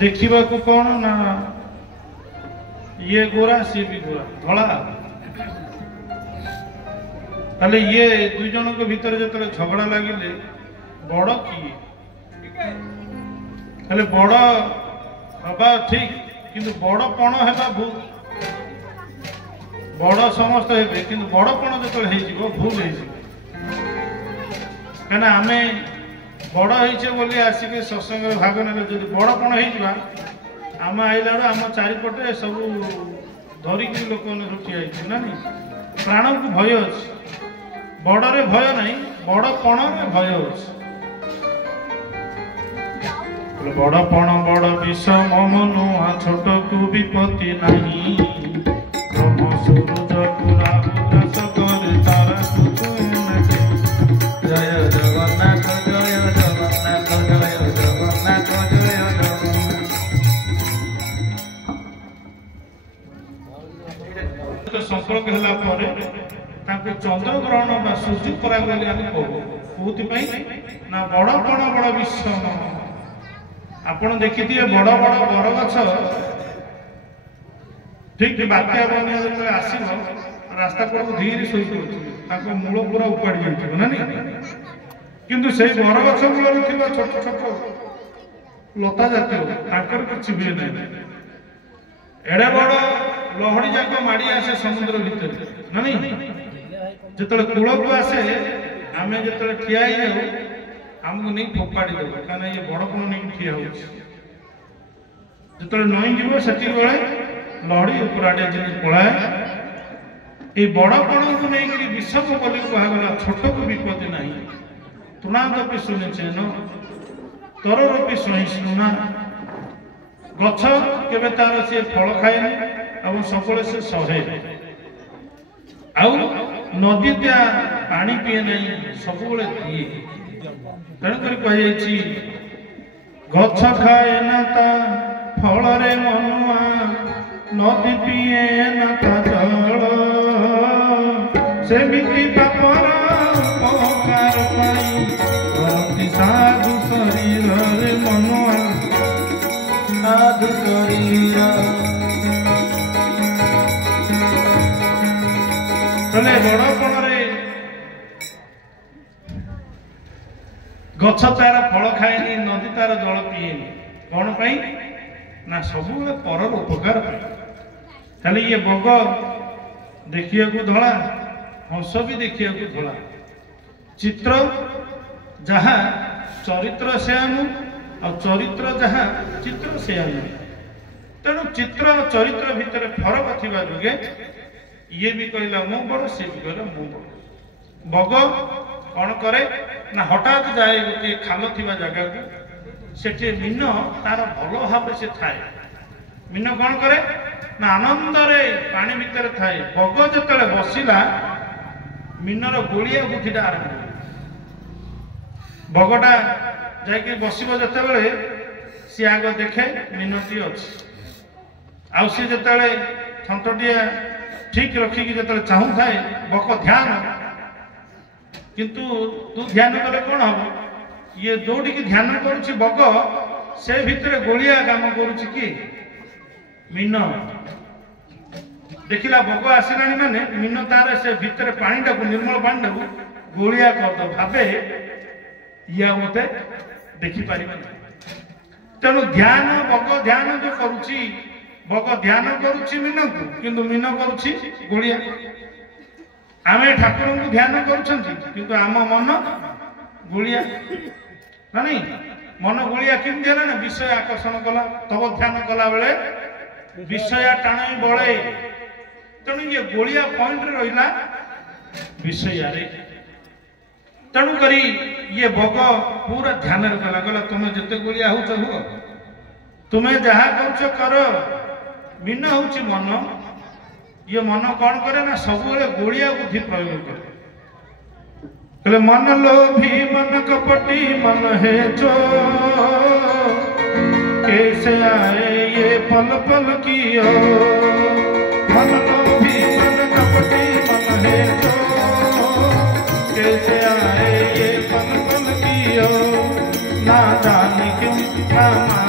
देखा कौन ना ये गोरा सी भी गोरा धला ताले ये दुई जन को भीतर जो झगड़ा लगिले बड़ किए बड़ हवा ठीक किंतु बड़पण है भूल बड़ समस्त हे कि बड़पण जो भूल कहीं आम बड़ होइछे आसिक सत्संग भाग ने जो बड़पण हो आम आईला आम चारिपटे सब धरिकी लोक ठिया ना प्राण को भय अच्छे बड़े भय ना बड़पण भय अच्छे बड़पण बड़ विषम मनुआ छोट को विपत्ति नहीं ब्रह्म सूरज पूरा उदास करे तारा जय जगन्नाथ जय जगन्नाथ जय जगन्नाथ जय जगन्नाथ संपर्क होला परे ताको चंद्र ग्रहण बा सूर्य पराग आम कहू ना बड़पण बड़ विषम आपण देखिए बड़ बड़ बर गछ ठीक बात्या बनिया जो आसब रास्ता कड़क धीरे शोई मूल पूरा उपाड़ी जाइए ना किंतु से बर गछ मूल छोट छोट लता जातीय किसी भी ना एड़े बड़ लहड़ी जाक माड़ी आसे समुद्र भितर ना जो कूल को आसे आम जो ठिया आमको नहीं फोपाड़ी देव कहीं ये बड़पण नहीं ठिया जो नई जीव से लहड़ी उपराड़े जिन पलाए ये बड़पण को लेकर विषम बोली कहगला छोट को विपत्ति ना तृणादपि सुनिचेन तररपि सहिष्णुना गछ केबे तार से फल खाए और सब से सहे आउ नदी त्या पानी पीए नहीं सब दिए तेणुक कही गछ खाए ना ता फल रे मनुआ नदी पीए ना ता जल सेमिति पापर उपकार पाई करती साधु शरीर रे मनुआ साधु शरीर बड़पण गछ तार फल खाएनी नदी तार जल पीएनी कौन पाई ना सब पर उपकार खाली ये बग देखिया धला हंस भी देखिया धला चित्र जहा चरित्र से आनु और चरित्र जहा चित्र से आनु तेणु चित्र चरित्र भितर फरक थिबा जोगे ये भी कहला मु बड़ से भी कहला मु बड़ बग कौन करे ना हठात जाए गोटे खाल थिबा जगह को सेठी मीन तार भल भाव से थाए मीन कौन करे ना आनंद रे पानी भितर थाए बग जतले बसिला मीनर गोलिया बुद्धिटा आरंभ बगटा जाके बसिबो जतबेले सी आग देखे मीनटी अछि आउ सी जतले थंटटिया ठीक रखिकी जतले चाहू थाए बक ध्यान किंतु तू ध्यान कले कौन हम ये जोड़ी की ध्यान करुछि बग से भितर गोलिया काम करुछि कि मीन देखिला बग आसिलानी माने मीन तार से भितर पानी टाकू निर्मल पानी टाकू गोलिया कर भावे या मते देखि पारिबा तेणु ध्यान बग ध्यान जो करुछि बग ध्यान करुछि मीन को किंतु मीन करुछि गोलिया आमे ठाकुर को ध्यान कर आम मन गुलिया ना नहीं मन गुलिया केमती है ना विषय आकर्षण कला तब ध्यान कला बेले विषय टाण बड़े तेणु ये गोलिया पॉइंट रहा विषय तेणु करी ये बग पूरा ध्यान कला कहला तुम्हें जिते गोलिया हो तुम्हें जहाँ कर मीन हूँ मन ये मन कौन करे ना सब गोलिया बुद्धि प्रयोग करे मन लोभी मन कपटी मन है जो कैसे आए ये पल पल कियो मन लोभी मन कपटी मन है जो कैसे आए ये पल पल कियो ना जाने क्यों ମାମା